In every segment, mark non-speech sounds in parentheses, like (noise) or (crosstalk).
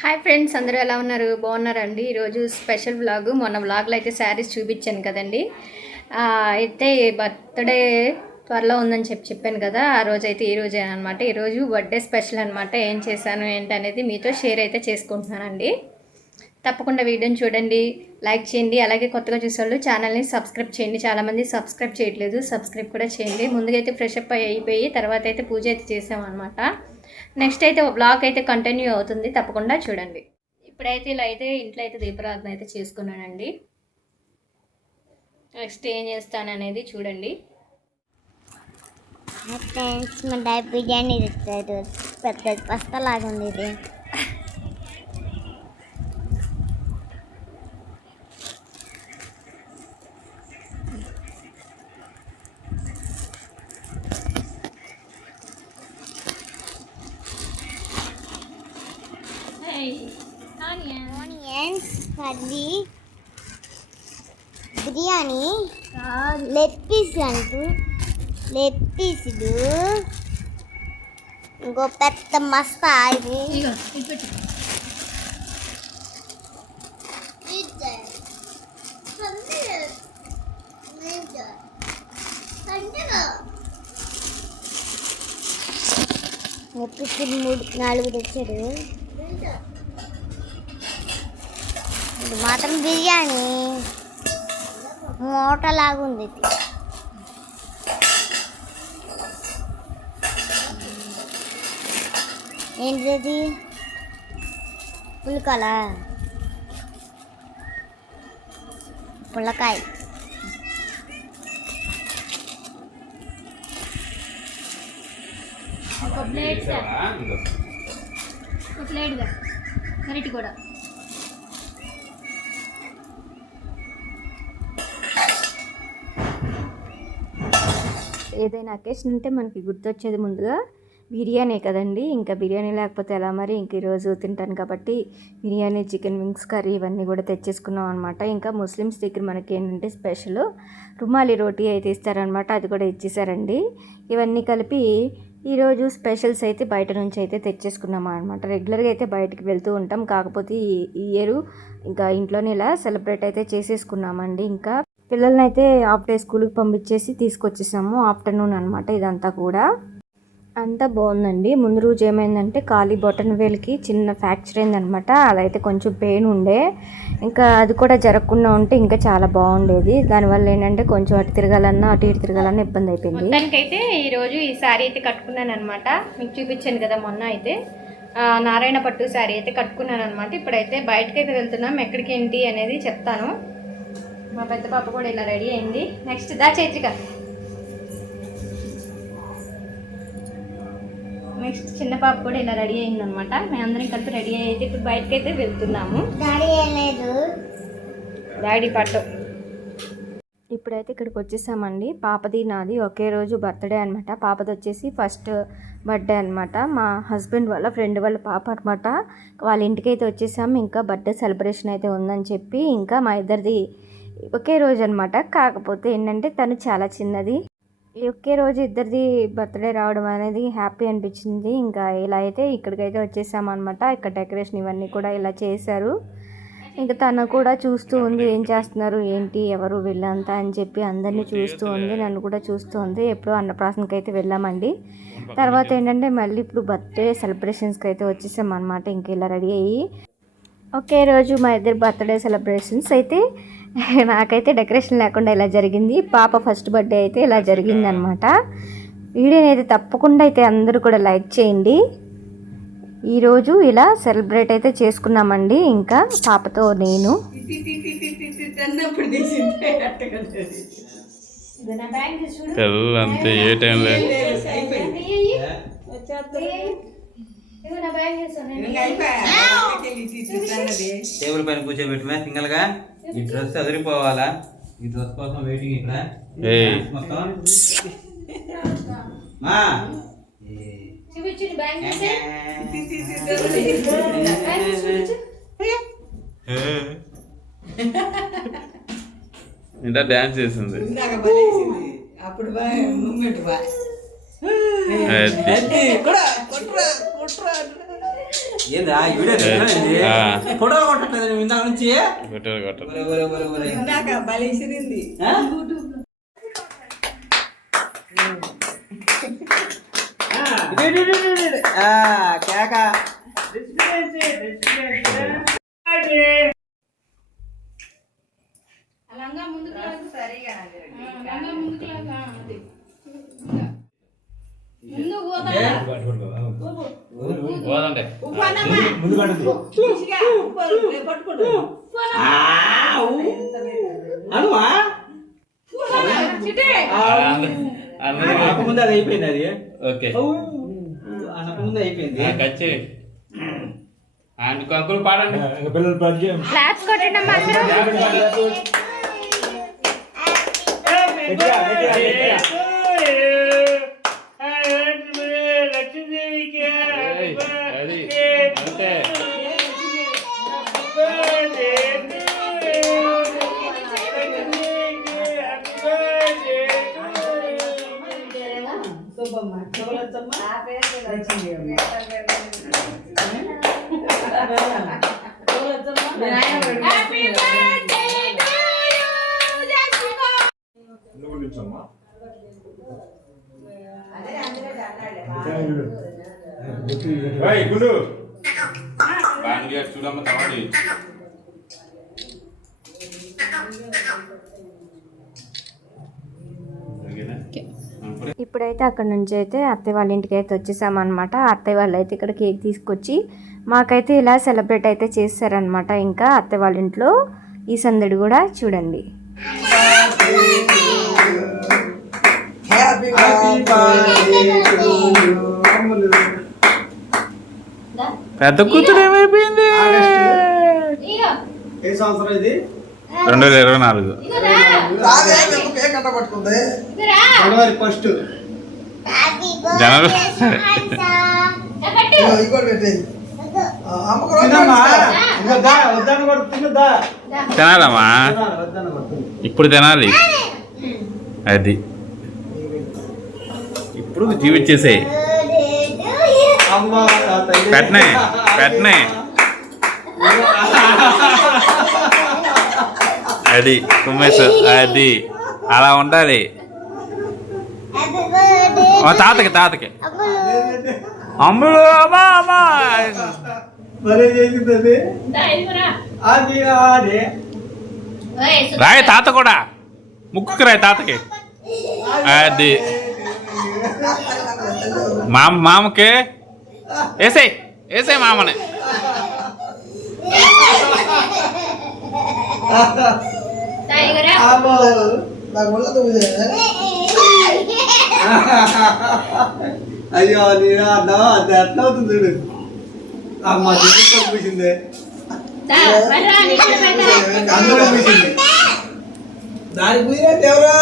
Hi friends అందరూ ఎలా ఉన్నారు? బాగున్నారండి? ఈరోజు స్పెషల్ వ్లాగ్ మొన్న వ్లాగ్లో అయితే శారీస్ చూపించాను కదండి. అయితే బర్త్డే త్వరలో ఉందని చెప్పి చెప్పాను కదా. ఆ రోజు అయితే ఈ రోజే అనమాట ఈరోజు బర్త్డే స్పెషల్ అనమాట ఏం చేశాను ఏంటి అనేది మీతో షేర్ అయితే చేసుకుంటున్నానండి. తప్పకుండా వీడియోని చూడండి లైక్ చేయండి. అలాగే కొత్తగా చూసేవాళ్ళు ఛానల్ని సబ్స్క్రైబ్ చేయండి. చాలామంది సబ్స్క్రైబ్ చేయట్లేదు. సబ్స్క్రైబ్ కూడా చేయండి. ముందుగా అయితే ఫ్రెష్ అప్ అయిపోయి తర్వాత అయితే పూజ అయితే చేసామన్నమాట. నెక్స్ట్ అయితే బ్లాగ్ అయితే కంటిన్యూ అవుతుంది. తప్పకుండా చూడండి. ఇప్పుడైతే ఇలా అయితే ఇంట్లో అయితే దీపారాధన అయితే చేసుకున్నానండి. నెక్స్ట్ ఏం చేస్తాను అనేది చూడండి ఫ్రెండ్స్ మా డాడీ బిర్యానీ పెద్ద పస్తలాగా ఉంది ఇది. Onions curry biryani leg piece అంటూ లెగ్ పీసులు ఇంకో పెద్ద మస్తా ఇది ఇగో ఇది పెట్టు లెగ్ పీసులు మూడు నాలుగు తెచ్చాడు ఇది మాత్రం బిర్యానీ. మూటలాగుంది ఇది. ఏంటిది? పుల్కల. పుల్లకాయ. ఒక ప్లేట్ సార్. ఒక ప్లేట్ కరెక్ట్ కూడా. ఏదైనా అకేషన్ ఉంటే మనకి గుర్తొచ్చేది ముందుగా బిర్యానీ కదండి. ఇంకా బిర్యానీ లేకపోతే ఎలా మరి? ఇంక ఈరోజు తింటాను కాబట్టి బిర్యానీ చికెన్ వింగ్స్ కర్రీ ఇవన్నీ కూడా తెచ్చేసుకున్నాం అనమాట ఇంకా ముస్లిమ్స్ దగ్గర మనకి ఏంటంటే స్పెషల్ రుమాలి రోటీ అయితే ఇస్తారనమాట అది కూడా ఇచ్చేసారండి. ఇవన్నీ కలిపి ఈరోజు స్పెషల్స్ అయితే బయట నుంచి అయితే తెచ్చేసుకున్నాం అనమాట రెగ్యులర్గా అయితే బయటకు వెళ్తూ ఉంటాం. కాకపోతే ఈ- ఈ ఇయర్ ఇంకా ఇంట్లోనే ఇలా సెలబ్రేట్ అయితే చేసేసుకున్నామండి. ఇంకా పిల్లల్ని అయితే హాఫ్ డే స్కూల్కి పంపించేసి తీసుకొచ్చేసాము. ఆఫ్టర్నూన్ అనమాట ఇదంతా కూడా. అంతా బాగుందండి ముందు రోజు ఏమైందంటే ఖాళీ బొటన్ వేలుకి చిన్న ఫ్రాక్చర్ అయిందనమాట అదైతే కొంచెం పెయిన్ ఉండే. ఇంకా అది కూడా జరగకుండా ఉంటే ఇంకా చాలా బాగుండేది దానివల్ల ఏంటంటే కొంచెం అటు తిరగాలన్నా అటు ఇటు తిరగాలన్నా ఇబ్బంది అయిపోయింది. దానికైతే ఈరోజు ఈ శారీ అయితే కట్టుకున్నాను అనమాట మీకు చూపించాను కదా మొన్న అయితే. నారాయణ పట్టు శారీ అయితే కట్టుకున్నాను అనమాట ఇప్పుడైతే బయటకి అయితే వెళ్తున్నాం. ఎక్కడికి ఏంటి అనేది చెప్తాను. మా పెద్ద పాప కూడా ఇలా రెడీ అయింది. నెక్స్ట్ దా చైత్రిక? నెక్స్ట్ చిన్న పాప కూడా ఇలా రెడీ అయింది అనమాట మేమందరం కలిపి రెడీ అయితే ఇప్పుడు బయటకి అయితే వెళ్తున్నాము. డాడీ పట్టు ఇప్పుడైతే ఇక్కడికి వచ్చేసామండి. పాపది నాది ఒకే రోజు బర్త్డే అనమాట పాపది వచ్చేసి ఫస్ట్ బర్త్డే అనమాట మా హస్బెండ్ వాళ్ళ ఫ్రెండ్ వాళ్ళ పాప అనమాట వాళ్ళ ఇంటికి అయితే వచ్చేసాము. ఇంకా బర్త్డే సెలబ్రేషన్ అయితే ఉందని చెప్పి ఇంకా మా ఇద్దరిది ఒకే రోజు అనమాట కాకపోతే ఏంటంటే తను చాలా చిన్నది. ఒకే రోజు ఇద్దరిది బర్త్డే రావడం అనేది హ్యాపీ అనిపించింది. ఇంకా ఇలా అయితే ఇక్కడికైతే వచ్చేసామన్నమాట. ఇక్కడ డెకరేషన్ ఇవన్నీ కూడా ఇలా చేశారు. ఇంకా తను కూడా చూస్తూ ఉంది ఏం చేస్తున్నారు ఏంటి ఎవరు వీళ్ళంతా అని చెప్పి అందరినీ చూస్తూ ఉంది నన్ను కూడా చూస్తూ ఉంది. ఎప్పుడు అన్నప్రాసనకి అయితే వెళ్ళామండి. తర్వాత ఏంటంటే మళ్ళీ ఇప్పుడు బర్త్డే సెలబ్రేషన్స్కి అయితే వచ్చేసాం అనమాట ఇంక ఇలా రెడీ అయ్యి ఒకే రోజు మా ఇద్దరు బర్త్డే సెలబ్రేషన్స్ అయితే (laughs) నాకైతే డెకరేషన్ లేకుండా ఇలా జరిగింది. పాప ఫస్ట్ బర్త్డే అయితే ఇలా జరిగింది అనమాట వీడియోని అయితే తప్పకుండా అయితే అందరూ కూడా లైక్ చేయండి. ఈరోజు ఇలా సెలబ్రేట్ అయితే చేసుకున్నామండి. ఇంకా పాపతో నేను. పిల్లలు అంతే ఏ టైంలో టేబుల్ పైన కూర్చోబెట్టమే సింగల్గా ఈ డ్రెస్ అదిరిపోవాలా ఈ డ్రెస్ కోసం వెయిటింగ్ ఇక్కడ. మొత్తం. మా. ఇంకా డాన్స్ చేసింది. అప్పుడు బా మూమెంట్ బా. ఏందా? వీడియో. ఫోటోలు కొట్టట్లేదు ఇందాక నుంచి? బలేసిరింది ఆ? ఇటు, పోదండి. అనువా ముందు అది అయిపోయింది అది. ఓకే. ఊ. అనక ముందు అయిపోయింది. కచ్చి అండ్ కంకులు పాడండి. క్లాప్స్ కొట్టండి అమ్మా అందరూ ఏయ్, అది అంతే శుభలచ్చమ్మ లక్ష్మీదేవి. శుభలచ్చమ్మ బాగా చూడమ్మ తవాడి ఇప్పుడైతే అక్కడ నుంచి అయితే అత్తయ్య వాళ్ళ ఇంటికి అయితే వచ్చేసామన్నమాట. అత్తయ్య వాళ్ళు అయితే ఇక్కడ కేక్ తీసుకొచ్చి మాకైతే ఇలా సెలబ్రేట్ అయితే చేస్తారనమాట ఇంకా అత్తయ్య వాళ్ళ ఇంట్లో ఈ సందడి కూడా చూడండి. పెద్ద కూతురు ఏమైపోయింది? ఏ సంవత్సరం ఇది? రెండు వేల ఇరవై నాలుగు. జనవరి ఫస్ట్. తినాలమ్మా? ఇప్పుడు తినాలి. అది. ఇప్పుడు తల్లి పెట్టనే పెట్టనే. అది కుమ్మేసు అది అలా ఉండాలి. తాతకి తాతకి. అమ్ములు అమ్మా అమ్మా. రాయి తాత కూడా. ముక్కుకి రాయి తాతకి. అది మామ మామకి. వేసేయ్ వేసేయ్ మామని. (laughs) నాకు అయ్యో నేను అన్నా అది అవుతుంది చూడు. అమ్మ చెల్లి పూసిందే అందరూ ఎవరు?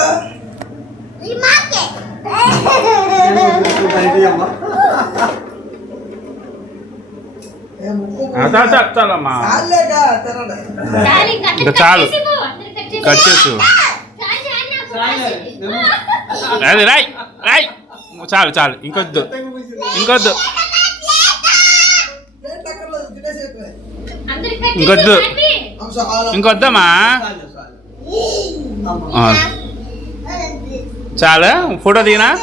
చాలు చాలు తినండి. ఇంకా చాలు. కట్ చేసు. అది రాయ్ రాయ్. చాలు చాలు. ఇంకొద్దు. ఇంకొద్దు. ఇంకొద్దు. ఇంకొద్దమ్మా. ఆ, చాలా. ఫోటో దిగినా?